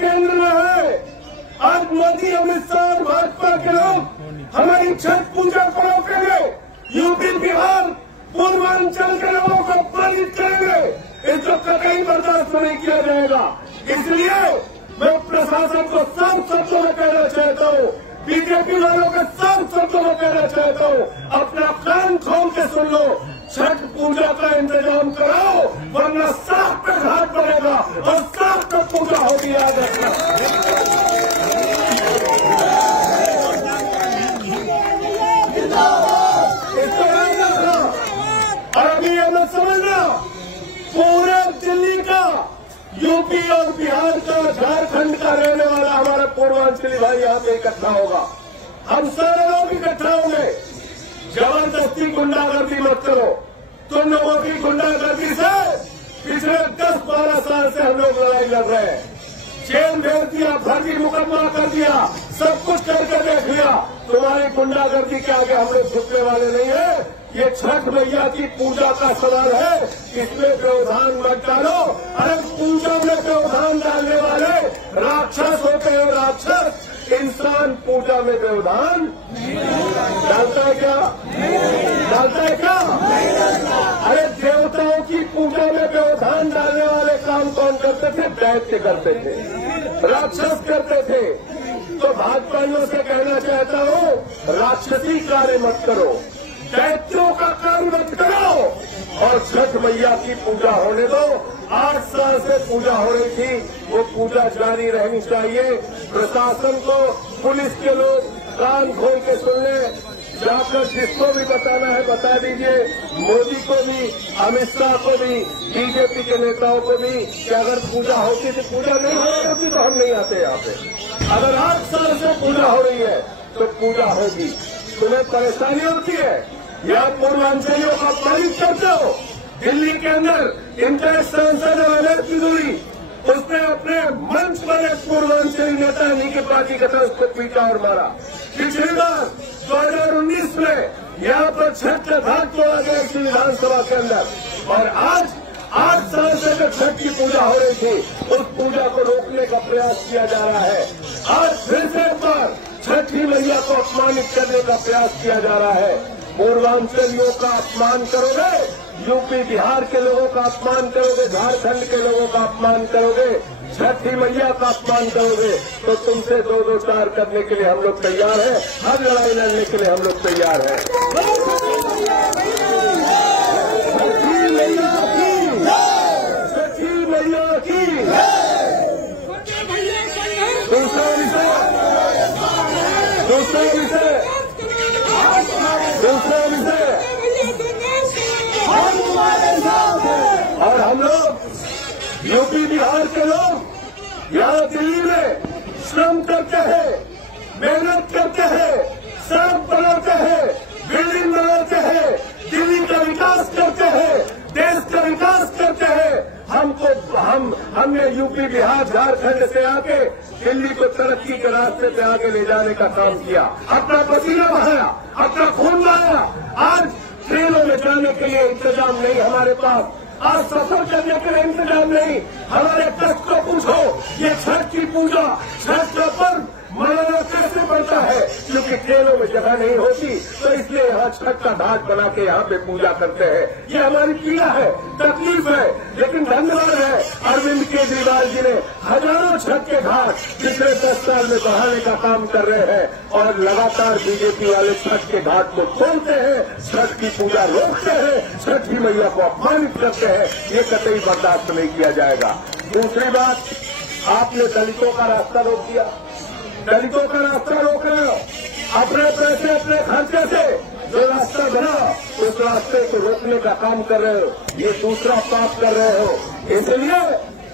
केंद्र में है। आज मोदी, अमित शाह और भाजपा के लोग हमारी छठ पूजा को रोकेंगे, यूपी बिहार पूर्वांचल के लोगों को अपमानित करेंगे, इसको कतई बर्दाश्त नहीं किया जाएगा। इसलिए मैं प्रशासन को सब शब्दों में कहना चाहता हूँ, बीजेपी वालों के सब शब्दों में कहना चाहता हूँ, अपना कान खोल के सुन लो, छठ पूजा का इंतजाम कराओ, वरना साफ पे घाट पड़ेगा और साफ पे पूजा होगी। याद रखना। इसको याद रखना। और अभी हमें समझना, पूरे दिल्ली का, यूपी और बिहार का, झारखंड का रहने वाला हमारा पूर्वांचली भाई यहाँ पे इकट्ठा होगा। हम सारे लोग इकट्ठा होंगे। जबरदस्ती गुंडागर्दी मत करो। तुम लोगों की गुंडागर्दी से पिछले 10-12 साल से हम लोग लड़ाई लड़ रहे हैं। जेल भेज दिया, फर्जी मुकदमा कर दिया, सब कुछ करके देख लिया। तुम्हारी गुंडागर्दी के आगे हम लोग झुकने वाले नहीं है। ये छठ मैया की पूजा का सवाल है, इसमें व्यवधान मत डालो। अरे पूजा में व्यवधान डालने वाले राक्षस होते हैं। राक्षस इंसान पूजा में व्यवधान डालता है क्या? डालता है क्या? अरे देवताओं की पूजा में व्यवधान डालने वाले काम कौन करते थे? दैत्य करते थे, राक्षस करते थे। तो भाजपाइयों से कहना चाहता हूँ, राक्षसी कार्य मत करो, दैत्यों का काम मत करो और छठ मैया की पूजा होने दो। 8 साल से पूजा हो रही थी, वो पूजा जारी रहनी चाहिए। प्रशासन को, पुलिस के लोग कान खोल के सुन ले, जाकर जिसको भी बताना है बता दीजिए, मोदी को भी, अमित शाह को भी, बीजेपी के नेताओं को भी, कि अगर पूजा होती थी, पूजा नहीं हो रही होती तो हम नहीं आते यहाँ पे। अगर 8 साल से पूजा हो रही है तो पूजा होगी। तुम्हें परेशानी होती है, या पूर्वांचलियों का अपमानित करते हो। दिल्ली के अंदर इनका सांसद रमेश तिजोरी, उसने अपने मंच पर एक पूर्वांचली नेता नीके पार्टी का था, उसको पीटा और मारा। पिछली बार 2019 में यहाँ पर छठ का घाट तोड़ा गया इस विधानसभा के अंदर, और आज 8 साल से जो छठ की पूजा हो रही थी, उस पूजा को रोकने का प्रयास किया जा रहा है। आज फिर से एक बार छठी मैया को अपमानित करने का प्रयास किया जा रहा है। पूर्वांचलियों का अपमान करोगे, यूपी बिहार के लोगों का अपमान करोगे, झारखंड के लोगों का अपमान करोगे, छठी मैया का अपमान करोगे, तो तुमसे 2-2 चार करने के लिए हम लोग तैयार हैं। हर लड़ाई लड़ने के लिए हम लोग तैयार हैं। छठी मैया की दूसरा विषय और हम लोग यूपी बिहार के लोग यहाँ दिल्ली में श्रम करते हैं, मेहनत करते हैं, सड़क बनाते हैं, बिल्डिंग बनाते हैं, दिल्ली का विकास करते हैं, देश का विकास करते हैं। हमने यूपी बिहार झारखंड से आके दिल्ली को तरक्की के रास्ते पे आगे ले जाने का काम किया, अपना पसीना बहाया, अपना खून बहाया। आज ट्रेनों में जाने के लिए इंतजाम नहीं हमारे पास, आज सफर करने के लिए इंतजाम नहीं। हमारे कष्ट को पूछो, ये छठ की पूजा, छठ का पर्व मनाना कैसे पड़ता है? क्योंकि ट्रेनों में जगह नहीं होती, तो इसलिए यहाँ छठ का घाट बना के यहाँ पे पूजा करते हैं। ये हमारी पीड़ा है, तकलीफ है, लेकिन धन्यवाद है अरविंद केजरीवाल जी ने हजारों छठ के घाट पिछले 10 साल में बढ़ाने का काम कर रहे हैं, और लगातार बीजेपी वाले छठ के घाट को खोलते हैं, छठ की पूजा रोकते हैं, छठी मैया को अपमानित करते हैं। ये कतई बर्दाश्त नहीं किया जाएगा। दूसरी बात, आपने दलितों का रास्ता रोक दिया। दलितों का रास्ता रोक रहे हो, अपने पैसे, अपने खर्चे से जो रास्ता बना, उस रास्ते को रोकने का काम कर रहे हो। ये दूसरा पाप कर रहे हो, इसलिए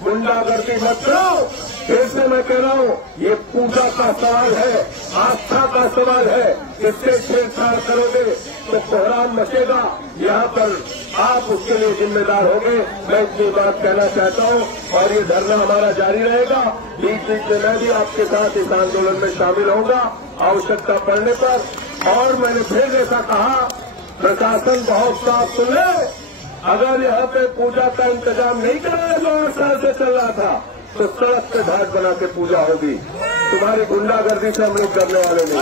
गुंडागर्दी मत करो। फिर से मैं कह रहा हूँ, ये पूजा का सवाल है, आस्था का सवाल है। इससे छेड़छाड़ करोगे तो कोहराम मचेगा। यहाँ पर आप उसके लिए जिम्मेदार होंगे। मैं इतनी बात कहना चाहता हूँ, और ये धरना हमारा जारी रहेगा। बीच बीच में मैं भी आपके साथ इस आंदोलन में शामिल होऊंगा आवश्यकता पड़ने पर। और मैंने फिर जैसा कहा, प्रशासन बहुत साफ सुन ले, अगर यहाँ पे पूजा का इंतजाम नहीं कराया जो 8 साल से चल रहा था, तो सड़क पे घाट बना के पूजा होगी। तुम्हारी गुंडागर्दी से हम लोग डरने वाले नहीं।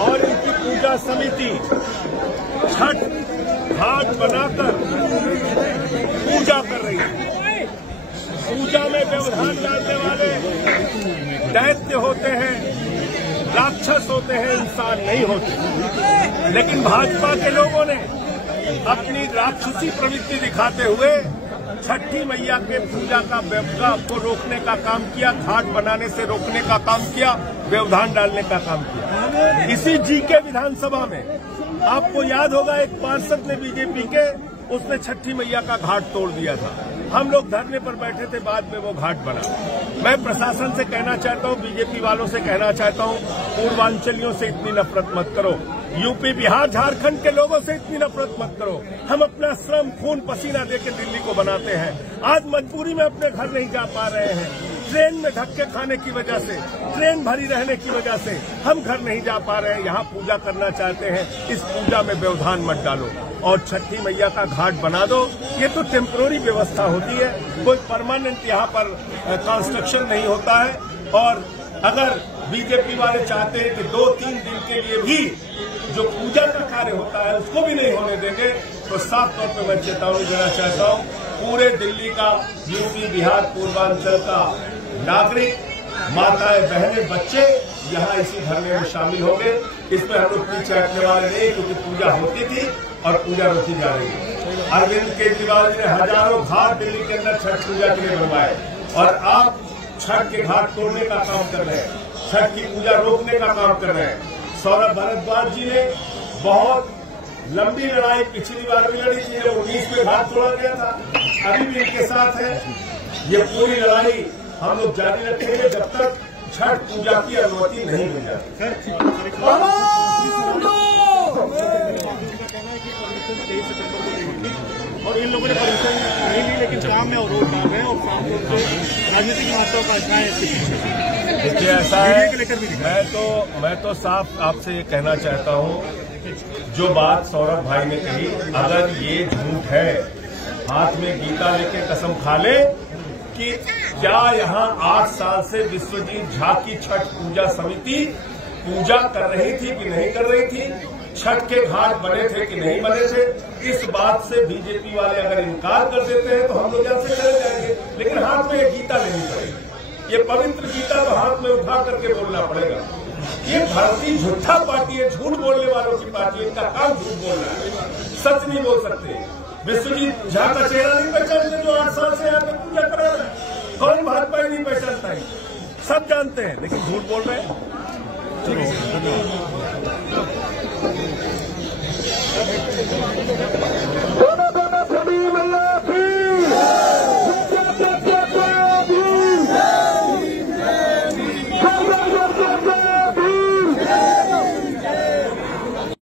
और इनकी पूजा समिति छठ घाट बनाकर पूजा कर रही है। पूजा में व्यवधान डालने वाले दैत्य होते हैं, राक्षस होते हैं, इंसान नहीं होते। लेकिन भाजपा के लोगों ने अपनी राक्षसी प्रवृत्ति दिखाते हुए छठी मैया के पूजा का को रोकने का काम किया, घाट बनाने से रोकने का काम किया, व्यवधान डालने का काम किया। इसी जीके विधानसभा में आपको याद होगा एक पार्षद ने बीजेपी के उसने छठी मैया का घाट तोड़ दिया था। हम लोग धरने पर बैठे थे, बाद में वो घाट बना। मैं प्रशासन से कहना चाहता हूँ, बीजेपी वालों से कहना चाहता हूँ, पूर्वांचलियों से इतनी नफरत मत करो, यूपी बिहार झारखंड के लोगों से इतनी नफरत मत करो। हम अपना श्रम खून पसीना देकर दिल्ली को बनाते हैं, आज मजबूरी में अपने घर नहीं जा पा रहे हैं, ट्रेन में धक्के खाने की वजह से, ट्रेन भरी रहने की वजह से हम घर नहीं जा पा रहे हैं, यहाँ पूजा करना चाहते हैं। इस पूजा में व्यवधान मत डालो और छठी मैया का घाट बना दो। ये तो टेम्पररी व्यवस्था होती है, कोई परमानेंट यहाँ पर कंस्ट्रक्शन नहीं होता है। और अगर बीजेपी वाले चाहते हैं कि 2-3 दिन के लिए भी जो पूजा का कार्य होता है उसको भी नहीं होने देंगे, तो साफ तौर पर मैं चेतावनी देना चाहता हूँ पूरे दिल्ली का, यूपी बिहार पूर्वांचल का नागरिक, माताएं, बहनें, बच्चे यहाँ इसी धरने में शामिल होंगे। इसमें हम लोग पीछे हटने वाले नहीं, क्योंकि पूजा होती थी और पूजा रोकी जा रही है। अरविंद केजरीवाल ने हजारों घाट दिल्ली के अंदर छठ पूजा के लिए बनवाए और आप छठ के घाट तोड़ने का काम कर रहे हैं, छठ की पूजा रोकने का काम कर रहे हैं। सौरभ भारद्वाज जी ने बहुत लंबी लड़ाई पिछली बार भी लड़ी थी, जब 19 में घाट तोड़ा गया था, अभी भी इनके साथ है। ये पूरी लड़ाई हम लोग जारी रखेंगे जब तक छठ पूजा की अनुमति नहीं मिल जाती। और इन लोगों ने परमिशन नहीं ली, लेकिन काम में अवरोध डाल रहे हैं और शाम को राजनीतिक महत्व का रचना है इसके पीछे। देखिए ऐसा है, मैं तो साफ आपसे ये कहना चाहता हूँ, जो बात सौरभ भाई ने कही, अगर ये झूठ है, हाथ में गीता लेके कसम खा ले कि क्या यहाँ 8 साल से विश्वजीत झा की छठ पूजा समिति पूजा कर रही थी कि नहीं कर रही थी, छठ के घाट बने थे कि नहीं बने थे, इस बात से बीजेपी वाले अगर इनकार कर देते हैं तो हम लोग यहाँ से चले जाएंगे। लेकिन हाथ में ये गीता लेनी पड़ेगी, ये पवित्र गीता तो हाथ में उठा करके बोलना पड़ेगा। ये भारतीय झूठा पार्टी है, झूठ बोलने वालों की पार्टी है, इनका काम झूठ बोलना है, सच नहीं बोल सकते। विश्वजीत झा का चेहरा नहीं पहचानते जो 8 साल से यहाँ पे पूजा कर रहे हैं, कौन भाजपा ही नहीं पहचानता है, सब जानते हैं, लेकिन झूठ बोल रहे हैं।